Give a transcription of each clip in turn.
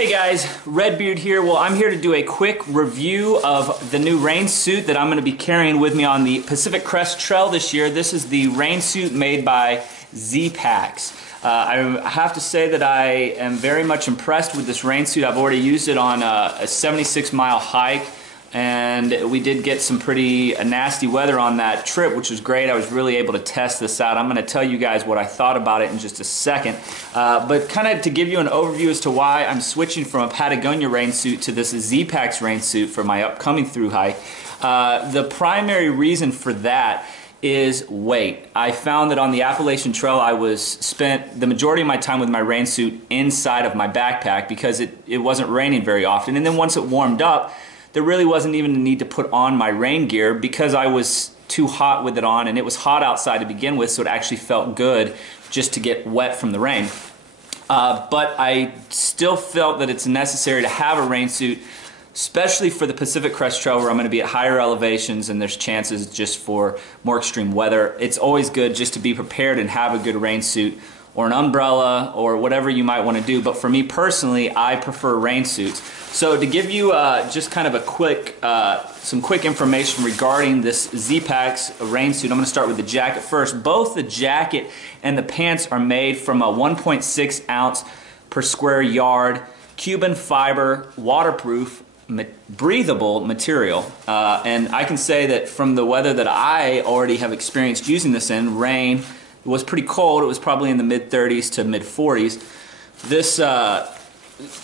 Hey guys, Redbeard here. Well, I'm here to do a quick review of the new rain suit that I'm going to be carrying with me on the Pacific Crest Trail this year. This is the rain suit made by ZPacks. I have to say that I am very much impressed with this rain suit. I've already used it on a 76-mile hike, and we did get some pretty nasty weather on that trip, which was great. I was really able to test this out. I'm going to tell you guys what I thought about it in just a second. But kind of to give you an overview as to why I'm switching from a Patagonia rain suit to this ZPacks rain suit for my upcoming thru hike. The primary reason for that is weight. I found that on the Appalachian Trail I spent the majority of my time with my rain suit inside of my backpack because it wasn't raining very often, and then once it warmed up there really wasn't even a need to put on my rain gear because I was too hot with it on, and it was hot outside to begin with, so it actually felt good just to get wet from the rain. But I still felt that it's necessary to have a rain suit, especially for the Pacific Crest Trail where I'm going to be at higher elevations and there's chances just for more extreme weather. It's always good just to be prepared and have a good rain suit or an umbrella or whatever you might want to do. But for me personally, I prefer rain suits. So to give you just kind of a some quick information regarding this ZPacks rain suit, I'm going to start with the jacket first. Both the jacket and the pants are made from a 1.6 ounce per square yard Cuban fiber waterproof breathable material, and I can say that from the weather that I already have experienced using this in, rain, it was pretty cold. It was probably in the mid-30s to mid-40s.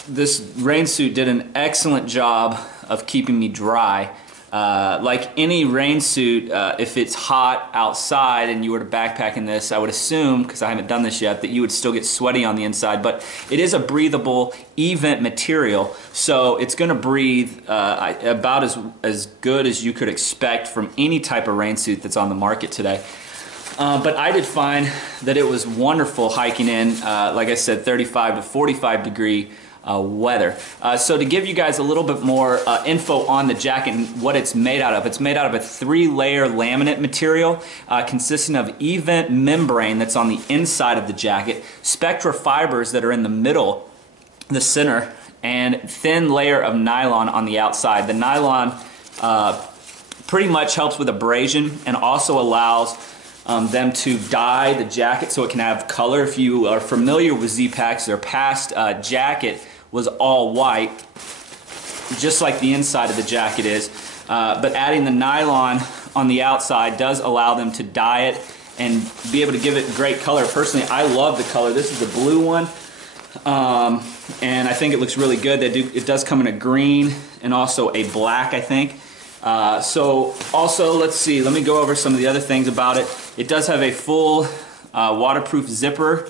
This rain suit did an excellent job of keeping me dry. Like any rain suit, if it's hot outside and you were to backpack in this, I would assume, because I haven't done this yet, that you would still get sweaty on the inside. But it is a breathable, event material, so it's going to breathe about as good as you could expect from any type of rain suit that's on the market today. But I did find that it was wonderful hiking in, like I said, 35 to 45 degree weather. So to give you guys a little bit more info on the jacket and what it's made out of, it's made out of a 3-layer laminate material consisting of event membrane that's on the inside of the jacket, spectra fibers that are in the middle, the center, and thin layer of nylon on the outside. The nylon pretty much helps with abrasion and also allows them to dye the jacket so it can have color. If you are familiar with ZPacks, their past jacket was all white, just like the inside of the jacket is. But adding the nylon on the outside does allow them to dye it and be able to give it great color. Personally, I love the color. This is the blue one, and I think it looks really good. It does come in a green and also a black, I think. So also, let's see, let me go over some of the other things about it. It does have a full waterproof zipper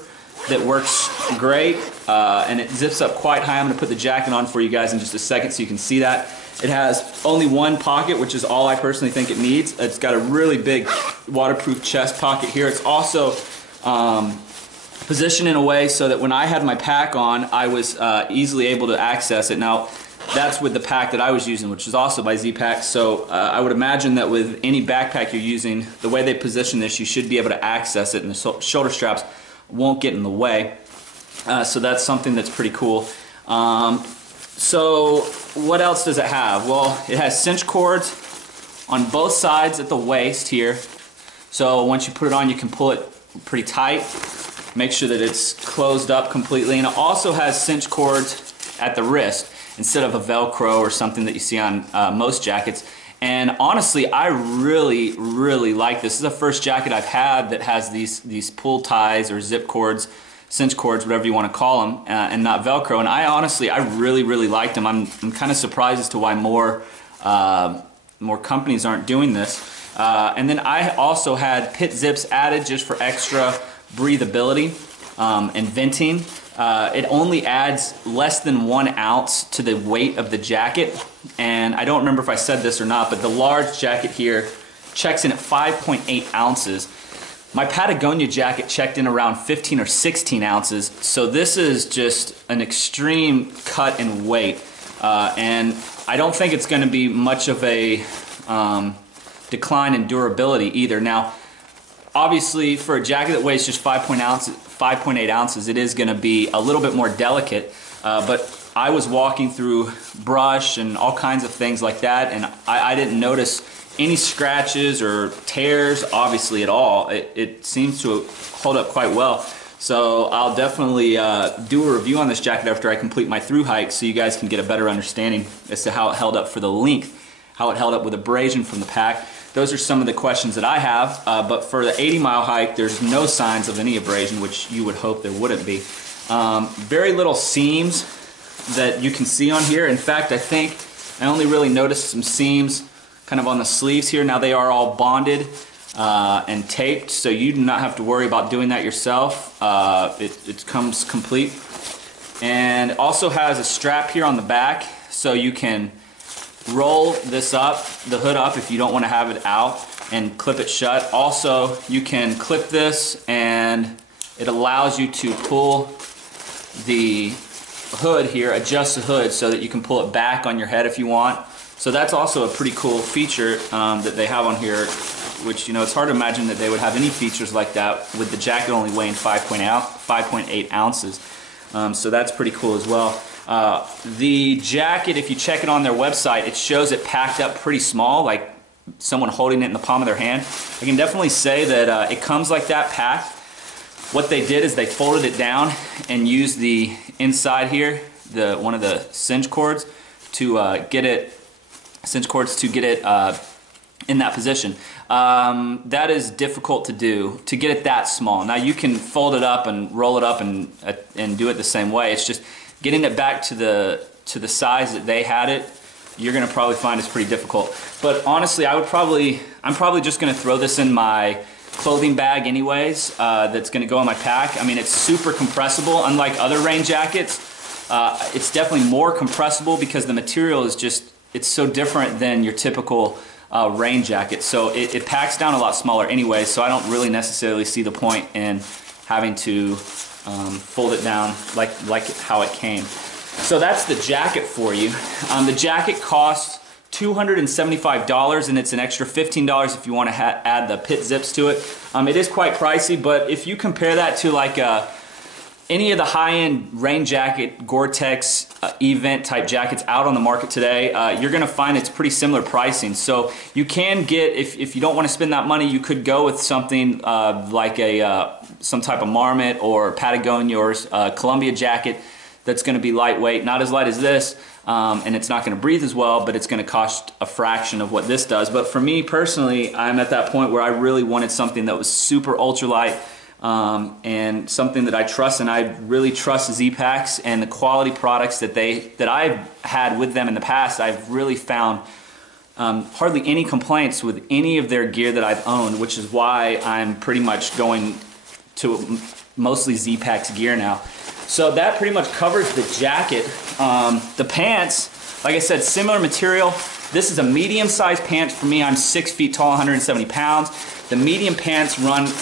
that works great, and it zips up quite high. I'm going to put the jacket on for you guys in just a second so you can see that. It has only one pocket, which is all I personally think it needs. It's got a really big waterproof chest pocket here. It's also positioned in a way so that when I had my pack on, I was easily able to access it. Now, that's with the pack that I was using, which is also by ZPacks. So I would imagine that with any backpack you're using, the way they position this, you should be able to access it, and the shoulder straps won't get in the way. So that's something that's pretty cool. So what else does it have? Well, it has cinch cords on both sides at the waist here. So once you put it on, you can pull it pretty tight. Make sure that it's closed up completely. And it also has cinch cords at the wrist, instead of a Velcro or something that you see on most jackets. And honestly, I really like this. This is the first jacket I've had that has these pull ties or zip cords, cinch cords, whatever you want to call them, and not Velcro. And I really liked them. I'm kind of surprised as to why more companies aren't doing this. And then I also had pit zips added just for extra breathability and venting. It only adds less than 1 ounce to the weight of the jacket, and I don't remember if I said this or not, but the large jacket here checks in at 5.8 ounces. My Patagonia jacket checked in around 15 or 16 ounces, so this is just an extreme cut in weight, and I don't think it's going to be much of a decline in durability either. Now, obviously, for a jacket that weighs just 5.8 ounces, it is going to be a little bit more delicate, but I was walking through brush and all kinds of things like that, and I didn't notice any scratches or tears, obviously, at all. It seems to hold up quite well. So I'll definitely do a review on this jacket after I complete my through hike, so you guys can get a better understanding as to how it held up for the length, how it held up with abrasion from the pack. Those are some of the questions that I have, but for the 80-mile hike, there's no signs of any abrasion, which you would hope there wouldn't be. Very little seams that you can see on here. In fact, I think I only really noticed some seams kind of on the sleeves here. Now they are all bonded and taped, so you do not have to worry about doing that yourself. It comes complete. And also has a strap here on the back, so you can roll this up, the hood up, if you don't want to have it out, and clip it shut. Also, you can clip this and it allows you to pull the hood here, adjust the hood so that you can pull it back on your head if you want. So that's also a pretty cool feature that they have on here, which, you know, it's hard to imagine that they would have any features like that with the jacket only weighing 5.8 ounces. So that's pretty cool as well. The jacket, if you check it on their website, it shows it packed up pretty small, like someone holding it in the palm of their hand. I can definitely say that it comes like that packed. What they did is they folded it down and used the inside here, one of the cinch cords to get it in that position. That is difficult to do, to get it that small. Now you can fold it up and roll it up and do it the same way. It's just getting it back to the size that they had it. You're gonna probably find it's pretty difficult. But honestly, I'm probably just gonna throw this in my clothing bag anyways. That's gonna go in my pack. I mean, it's super compressible. Unlike other rain jackets, it's definitely more compressible because the material is just, it's so different than your typical rain jacket. So it packs down a lot smaller anyway, so I don't really necessarily see the point in having to fold it down like how it came. So that's the jacket for you. The jacket costs $275, and it's an extra $15 if you want to add the pit zips to it. It is quite pricey, but if you compare that to like any of the high-end rain jacket, Gore-Tex event type jackets out on the market today, you're going to find it's pretty similar pricing. So you can get, if you don't want to spend that money, you could go with something like some type of Marmot or Patagonia or Columbia jacket that's going to be lightweight, not as light as this, and it's not going to breathe as well, but it's going to cost a fraction of what this does. But for me personally, I'm at that point where I really wanted something that was super ultralight, and something that I trust, and I really trust ZPacks and the quality products that I've had with them in the past. I've really found hardly any complaints with any of their gear that I've owned, which is why I'm pretty much going to mostly ZPacks gear now. So that pretty much covers the jacket. The pants, like I said, similar material. This is a medium-sized pants for me. I'm 6 feet tall, 170 pounds. The medium pants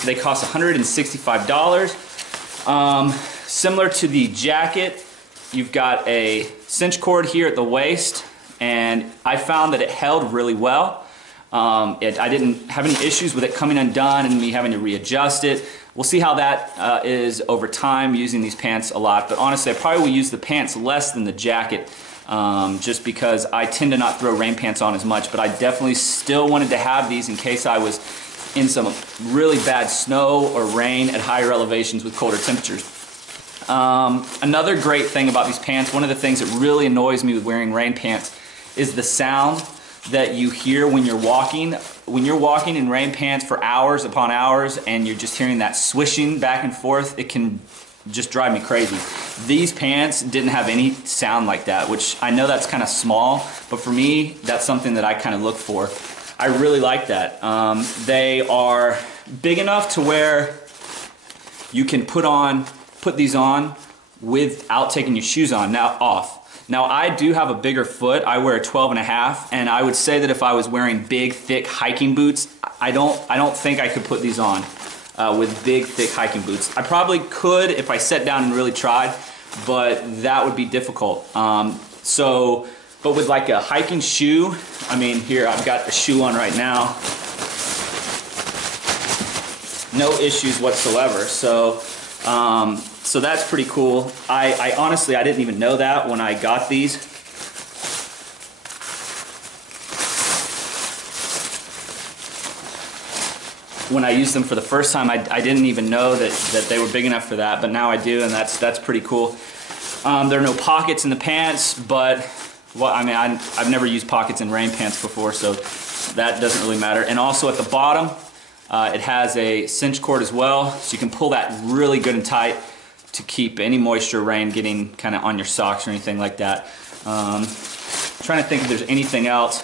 they cost $165. Similar to the jacket, you've got a cinch cord here at the waist, and I found that it held really well. I didn't have any issues with it coming undone and me having to readjust it. We'll see how that is over time using these pants a lot, but honestly I probably will use the pants less than the jacket, just because I tend to not throw rain pants on as much, but I definitely still wanted to have these in case I was in some really bad snow or rain at higher elevations with colder temperatures. Another great thing about these pants, one of the things that really annoys me with wearing rain pants, is the sound that you hear when you're walking. When you're walking in rain pants for hours upon hours and you're just hearing that swishing back and forth, it can just drive me crazy. These pants didn't have any sound like that, which I know that's kind of small, but for me, that's something that I kind of look for. I really like that. They are big enough to where you can put these on without taking your shoes off. Now I do have a bigger foot. I wear a 12.5, and I would say that if I was wearing big, thick hiking boots, I don't think I could put these on with big, thick hiking boots. I probably could if I sat down and really tried, but that would be difficult. But with like a hiking shoe, I mean, here I've got a shoe on right now. No issues whatsoever. So So that's pretty cool. I honestly, I didn't even know that when I got these. When I used them for the first time, I didn't even know that they were big enough for that, but now I do, and that's pretty cool. There are no pockets in the pants, but well, I mean, I've never used pockets in rain pants before, so that doesn't really matter. And also at the bottom, it has a cinch cord as well, so you can pull that really good and tight to keep any moisture or rain getting kind of on your socks or anything like that. Trying to think if there's anything else.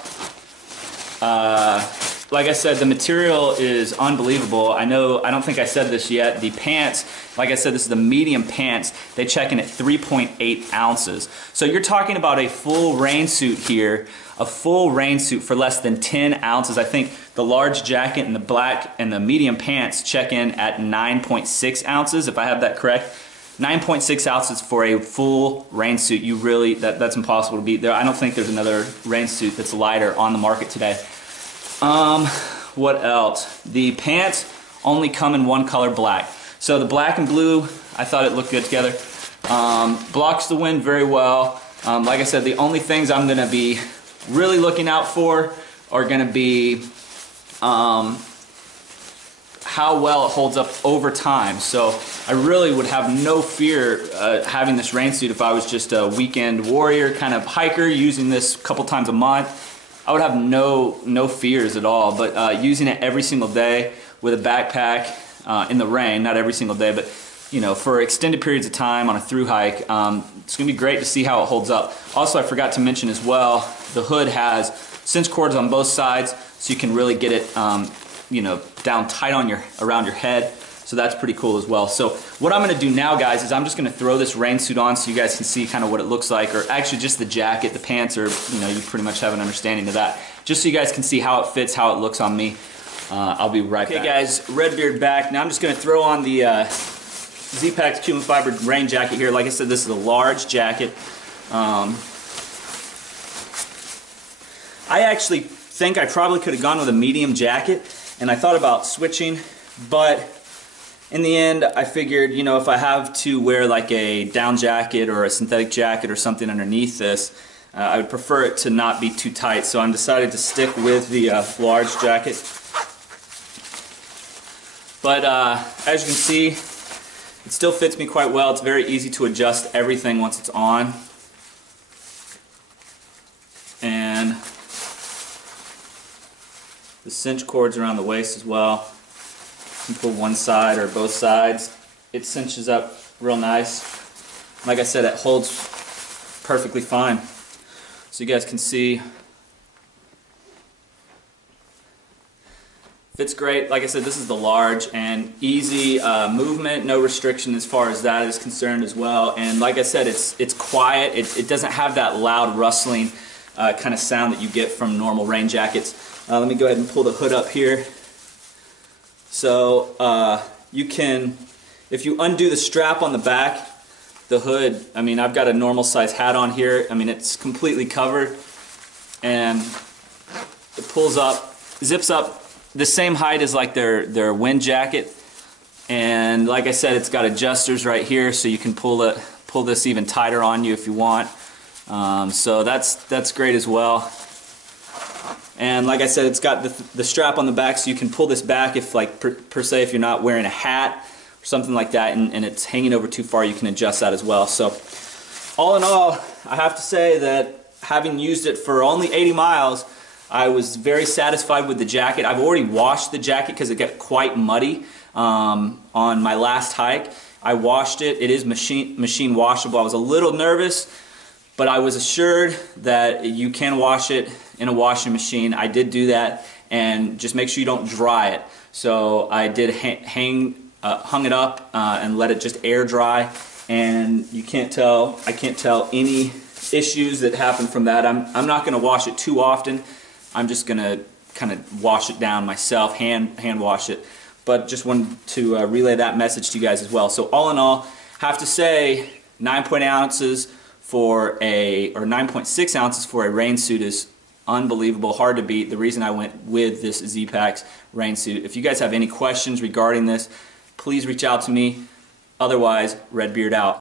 Like I said, the material is unbelievable. I don't think I said this yet. The pants, like I said, this is the medium pants. They check in at 3.8 ounces. So you're talking about a full rain suit here, a full rain suit for less than 10 ounces. I think the large jacket and the black and the medium pants check in at 9.6 ounces, if I have that correct. 9.6 ounces for a full rain suit. You really, that's impossible to beat. I don't think there's another rain suit that's lighter on the market today. What else? The pants only come in one color, black. So the black and blue, I thought it looked good together. Blocks the wind very well. Like I said, the only things I'm gonna be really looking out for are gonna be how well it holds up over time. So I really would have no fear having this rain suit if I was just a weekend warrior kind of hiker using this a couple times a month. I would have no fears at all, but using it every single day with a backpack in the rain, not every single day, but you know, for extended periods of time on a through hike, it's gonna be great to see how it holds up. Also, I forgot to mention as well, the hood has cinch cords on both sides, so you can really get it, you know, down tight on around your head. So that's pretty cool as well. So what I'm gonna do now, guys, is I'm just gonna throw this rain suit on so you guys can see kind of what it looks like, or actually just the jacket. The pants are, you know, you pretty much have an understanding of that. Just so you guys can see how it fits, how it looks on me. I'll be right back. Okay guys, Redbeard back. Now I'm just gonna throw on the ZPack's Cuban fiber rain jacket here. Like I said, this is a large jacket. I actually think I probably could have gone with a medium jacket, and I thought about switching, but in the end, I figured, you know, if I have to wear like a down jacket or a synthetic jacket or something underneath this, I would prefer it to not be too tight. So I'm decided to stick with the large jacket. But as you can see, it still fits me quite well. It's very easy to adjust everything once it's on. And the cinch cords around the waist as well. You can pull one side or both sides. It cinches up real nice. Like I said, it holds perfectly fine. So you guys can see, fits great. Like I said, this is the large and easy movement, no restriction as far as that is concerned as well. And like I said, it's quiet. It doesn't have that loud rustling kind of sound that you get from normal rain jackets. Let me go ahead and pull the hood up here. So you can, if you undo the strap on the back, the hood, I mean, I've got a normal size hat on here. I mean, it's completely covered, and it pulls up, zips up the same height as like their wind jacket. And like I said, it's got adjusters right here, so you can pull this even tighter on you if you want. So that's great as well. And like I said, it's got the strap on the back, so you can pull this back if, like, per se, if you're not wearing a hat or something like that, and it's hanging over too far, you can adjust that as well. So all in all, I have to say that having used it for only 80 miles, I was very satisfied with the jacket. I've already washed the jacket because it got quite muddy on my last hike. I washed it. It is machine washable. I was a little nervous, but I was assured that you can wash it in a washing machine. I did do that, and just make sure you don't dry it. So I did hung it up and let it just air dry, and I can't tell any issues that happen from that. I'm not going to wash it too often. I'm just going to kind of wash it down myself, hand wash it. But just wanted to relay that message to you guys as well. So all in all, have to say 9.6 ounces for a rain suit is unbelievable, hard to beat. The reason I went with this ZPack's rain suit. If you guys have any questions regarding this, please reach out to me. Otherwise, Redbeard out.